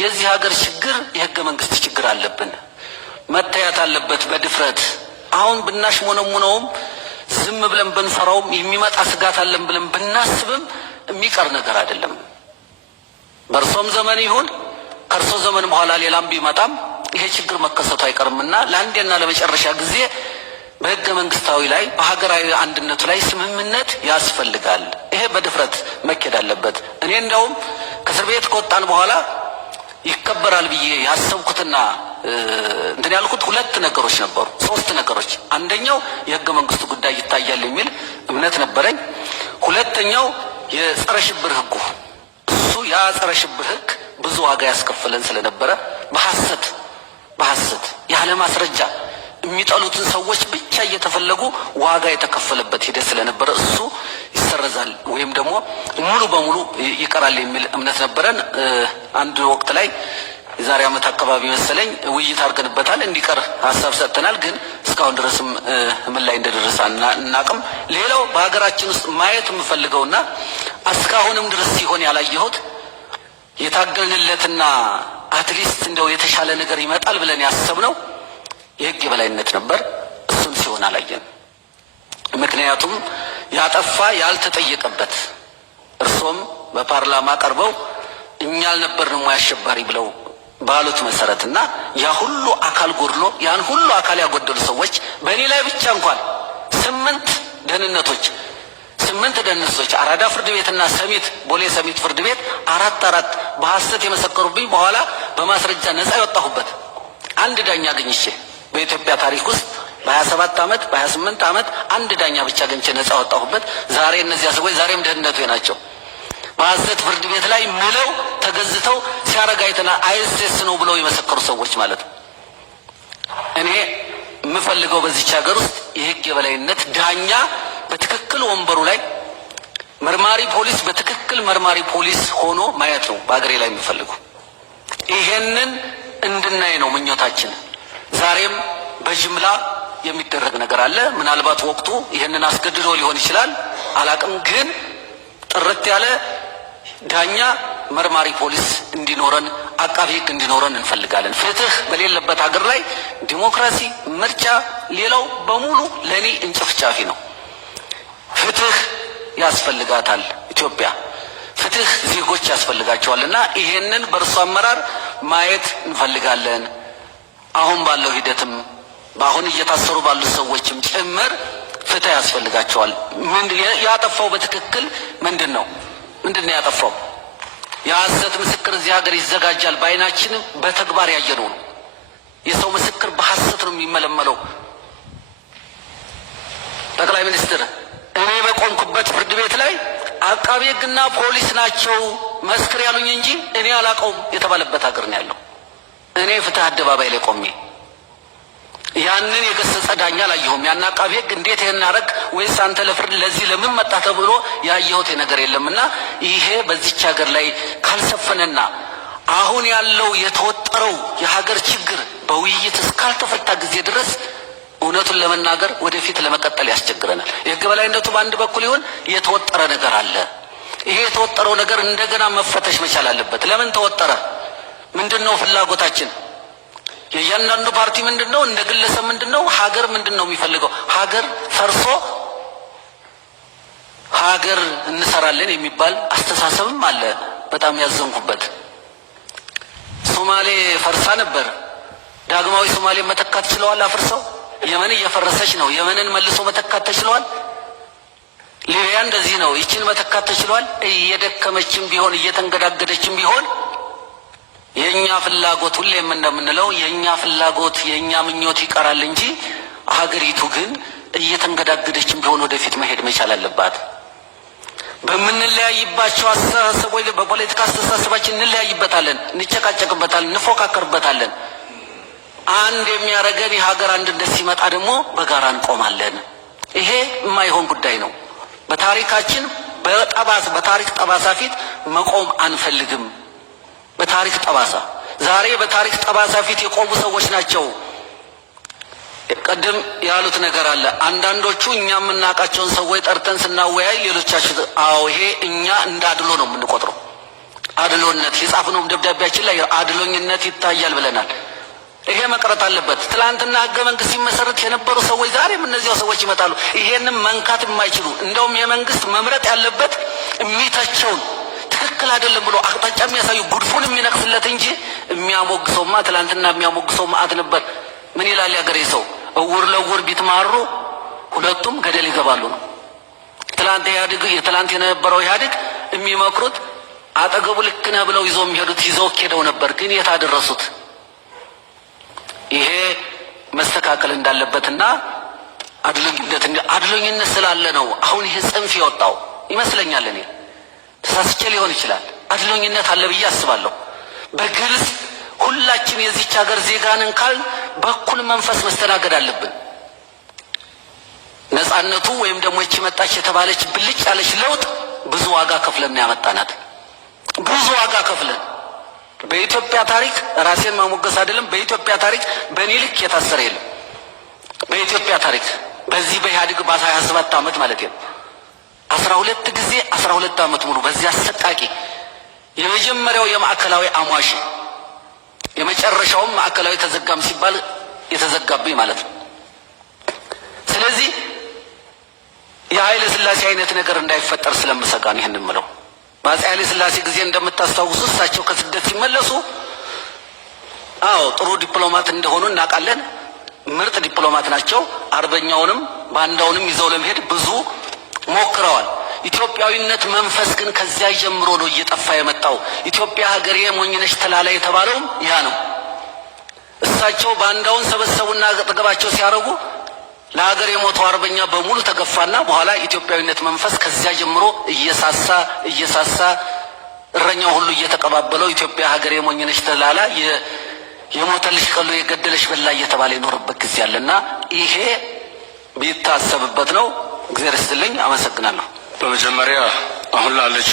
የዚህ ሀገር ችግር የህገ መንግስት ችግር አለብን። መታየት አለበት በድፍረት አሁን ብናሽ ሞነሙነውም ዝም ብለን ብንፈራውም የሚመጣ ስጋት አለን ብለን ብናስብም የሚቀር ነገር አይደለም። በርሶም ዘመን ይሁን ከርሶ ዘመን በኋላ ሌላም ቢመጣም ይሄ ችግር መከሰቱ አይቀርምና ለአንዴና ለመጨረሻ ጊዜ በህገ መንግስታዊ ላይ በሀገራዊ አንድነቱ ላይ ስምምነት ያስፈልጋል። ይሄ በድፍረት መኬድ አለበት። እኔ እንደውም ከእስር ቤት ከወጣን በኋላ ይከበራል ብዬ ያሰብኩትና እንትን ያልኩት ሁለት ነገሮች ነበሩ፣ ሶስት ነገሮች። አንደኛው የህገ መንግስቱ ጉዳይ ይታያል የሚል እምነት ነበረኝ። ሁለተኛው የጸረ ሽብር ህጉ እሱ ያ ጸረ ሽብር ህግ ብዙ ዋጋ ያስከፈለን ስለነበረ በሐሰት ያለ ማስረጃ የሚጠሉትን ሰዎች ብቻ እየተፈለጉ ዋጋ የተከፈለበት ሂደት ስለነበረ እሱ ይሰረዛል ወይም ደግሞ ሙሉ በሙሉ ይቀራል የሚል እምነት ነበረን። አንድ ወቅት ላይ የዛሬ ዓመት አካባቢ መሰለኝ ውይይት አድርገንበታል። እንዲቀር ሀሳብ ሰጥተናል። ግን እስካሁን ድረስም ምን ላይ እንደደረሰ አናቅም። ሌላው በሀገራችን ውስጥ ማየት የምፈልገውና እስካሁንም ድረስ ሲሆን ያላየሁት የታገልንለትና አትሊስት እንደው የተሻለ ነገር ይመጣል ብለን ያሰብነው የህግ የበላይነት ነበር። እሱን ሲሆን አላየን። ምክንያቱም ያጠፋ ያልተጠየቀበት እርሶም በፓርላማ ቀርበው እኛ አልነበርንም አሸባሪ ብለው ባሉት መሰረትና ያ ሁሉ አካል ጎድሎ ያን ሁሉ አካል ያጎደሉ ሰዎች በእኔ ላይ ብቻ እንኳን 8 ደህንነቶች አራዳ ፍርድ ቤትና ሰሚት ቦሌ ሰሚት ፍርድ ቤት አራት በሐሰት የመሰከሩብኝ በኋላ በማስረጃ ነፃ ያወጣሁበት አንድ ዳኛ አገኝቼ በኢትዮጵያ ታሪክ ውስጥ በ27 ዓመት በ28 ዓመት አንድ ዳኛ ብቻ አገኝቼ ነፃ ያወጣሁበት። ዛሬ እነዚያ ሰዎች ዛሬም ደህንነቱ ናቸው። በሐሰት ፍርድ ቤት ላይ ምለው ተገዝተው ሲያረጋይተና አይኤስኤስ ነው ብለው የመሰከሩ ሰዎች ማለት ነው። እኔ የምፈልገው በዚች ሀገር ውስጥ የህግ የበላይነት ዳኛ በትክክል ወንበሩ ላይ መርማሪ ፖሊስ በትክክል መርማሪ ፖሊስ ሆኖ ማየት ነው በአገሬ ላይ የምፈልገው። ይሄንን እንድናይ ነው ምኞታችን። ዛሬም በጅምላ የሚደረግ ነገር አለ። ምናልባት ወቅቱ ይሄንን አስገድዶ ሊሆን ይችላል አላቅም። ግን ጥርት ያለ ዳኛ መርማሪ ፖሊስ እንዲኖረን አቃቤ ህግ እንዲኖረን እንፈልጋለን። ፍትህ በሌለበት ሀገር ላይ ዲሞክራሲ፣ ምርጫ፣ ሌላው በሙሉ ለኔ እንጭፍጫፊ ነው። ፍትህ ያስፈልጋታል ኢትዮጵያ። ፍትህ ዜጎች ያስፈልጋቸዋልና ይሄንን በእርሱ አመራር ማየት እንፈልጋለን። አሁን ባለው ሂደትም በአሁን እየታሰሩ ባሉ ሰዎችም ጭምር ፍትህ ያስፈልጋቸዋል። ያጠፋው በትክክል ምንድነው ያጠፋው? የሐሰት ምስክር እዚህ ሀገር ይዘጋጃል። በአይናችንም በተግባር ያየነው ነው። የሰው ምስክር በሐሰት ነው የሚመለመለው። ጠቅላይ ሚኒስትር እኔ በቆምኩበት ፍርድ ቤት ላይ አቃቤ ህግና ፖሊስ ናቸው መስክር ያሉኝ እንጂ እኔ አላቀውም የተባለበት ሀገር ነው ያለው። እኔ ፍትህ አደባባይ ላይ ቆሜ ያንን የገሰጸ ዳኛ አላየሁም። ያን አቃቤ ህግ እንዴት ይሄን አረግ ወይስ አንተ ለፍርድ ለዚህ ለምን መጣ ተብሎ ያየሁት ነገር የለምና ይሄ በዚች ሀገር ላይ ካልሰፈነና አሁን ያለው የተወጠረው የሀገር ችግር በውይይት እስካልተፈታ ጊዜ ድረስ እውነቱን ለመናገር ወደፊት ለመቀጠል ያስቸግረናል። የህግ በላይነቱ በአንድ በኩል ይሁን የተወጠረ ነገር አለ። ይሄ የተወጠረው ነገር እንደገና መፈተሽ መቻል አለበት። ለምን ተወጠረ? ምንድነው ፍላጎታችን? የእያንዳንዱ ፓርቲ ምንድነው? እንደ ግለሰብ ምንድነው? ሀገር ምንድነው የሚፈልገው? ሀገር ፈርሶ ሀገር እንሰራለን የሚባል አስተሳሰብም አለ። በጣም ያዘንኩበት ሶማሌ ፈርሳ ነበር። ዳግማዊ ሶማሌ መተካት ችለዋል አፍርሰው። የመን እየፈረሰች ነው። የመንን መልሶ መተካት ተችሏል። ሊቢያ እንደዚህ ነው። ይችን መተካት ተችሏል። እየደከመችም ቢሆን እየተንገዳገደችም ቢሆን የኛ ፍላጎት ሁሌም እንደምንለው የኛ ፍላጎት የኛ ምኞት ይቀራል እንጂ ሀገሪቱ ግን እየተንገዳገደችም ቢሆን ወደፊት መሄድ መቻል አለባት። በምንለያይባቸው አስተሳሰቦች በፖለቲካ አስተሳሰባችን እንለያይበታለን፣ እንጨቃጨቅበታለን፣ እንፎካከርበታለን። አንድ የሚያረገን የሀገር አንድነት ሲመጣ ደግሞ በጋራ እንቆማለን። ይሄ የማይሆን ጉዳይ ነው። በታሪካችን በታሪክ ጠባሳ ፊት መቆም አንፈልግም። በታሪክ ጠባሳ ዛሬ በታሪክ ጠባሳ ፊት የቆሙ ሰዎች ናቸው። ቀደም ያሉት ነገር አለ። አንዳንዶቹ እኛ የምናውቃቸውን ሰዎች ጠርተን ስናወያይ ሌሎቻችን አዎ ይሄ እኛ እንዳድሎ ነው የምንቆጥረው። አድሎነት የጻፍነው ደብዳቤያችን ላይ አድሎኝነት ይታያል ብለናል። ይሄ መቅረት አለበት። ትላንትና ህገ መንግስት ሲመሰረት የነበሩ ሰዎች ዛሬም እነዚያው ሰዎች ይመጣሉ። ይሄንን መንካት የማይችሉ እንደውም የመንግስት መምረጥ ያለበት የሚተቸውን ትክክል አይደለም ብሎ አቅጣጫ የሚያሳዩ ጉድፉን የሚነክስለት እንጂ የሚያሞግሰውማ ትላንትና የሚያሞግሰው መዓት ነበር። ምን ይላል ያገሬ ሰው? እውር ለእውር ቢትማሩ ሁለቱም ገደል ይገባሉ ነው። ትላንት የነበረው ኢህአዴግ የሚመክሩት አጠገቡ ልክ ነህ ብለው ይዘው የሚሄዱት ይዘው ሄደው ነበር። ግን የት አደረሱት? ይሄ መስተካከል እንዳለበትና አድሎኝነት ስላለ ነው አሁን ይሄ ጽንፍ የወጣው ይመስለኛል። እኔ ተሳስቼ ሊሆን ይችላል። አድሎኝነት አለ ብዬ አስባለሁ። በግልጽ ሁላችን የዚች ሀገር ዜጋንን ካል በኩል መንፈስ መስተናገድ አለብን። ነፃነቱ ወይም ደግሞ እቺ መጣች የተባለች ብልጭ ያለች ለውጥ ብዙ ዋጋ ከፍለን ያመጣናት፣ ብዙ ዋጋ ከፍለን። በኢትዮጵያ ታሪክ ራሴን ማሞገስ አይደለም፣ በኢትዮጵያ ታሪክ በእኔ ልክ የታሰረ የለም። በኢትዮጵያ ታሪክ በዚህ በኢህአዴግ በ27 ዓመት ማለት ነው 12 ጊዜ 12 ዓመት ሙሉ በዚህ አሰቃቂ የመጀመሪያው የማዕከላዊ አሟሽ የመጨረሻውም ማዕከላዊ ተዘጋም ሲባል የተዘጋብኝ ማለት ነው። ስለዚህ የኃይለ ሥላሴ አይነት ነገር እንዳይፈጠር ስለምሰጋ ነው ይሄን የምለው። በአፄ ኃይለ ሥላሴ ጊዜ እንደምታስታውሱ እሳቸው ከስደት ሲመለሱ ጥሩ ዲፕሎማት እንደሆኑ እናውቃለን። ምርጥ ዲፕሎማት ናቸው። አርበኛውንም ባንዳውንም ይዘው ለመሄድ ብዙ ሞክረዋል። ኢትዮጵያዊነት መንፈስ ግን ከዚያ ጀምሮ ነው እየጠፋ የመጣው። ኢትዮጵያ ሀገሬ ሞኝነሽ ተላላ የተባለውም ያ ነው። እሳቸው ባንዳውን ሰበሰቡና አጠገባቸው ሲያረጉ ለሀገር የሞተው አርበኛ በሙሉ ተገፋና በኋላ ኢትዮጵያዊነት መንፈስ ከዚያ ጀምሮ እየሳሳ እረኛው ሁሉ እየተቀባበለው ኢትዮጵያ ሀገሬ ሞኝነሽ ተላላ የሞተልሽ ቀሎ የገደለሽ በላ እየተባለ የኖርበት ጊዜ አለና ይሄ ቢታሰብበት ነው። እግዚአብሔር ይስጥልኝ። አመሰግናለሁ። በመጀመሪያ አሁን ላለች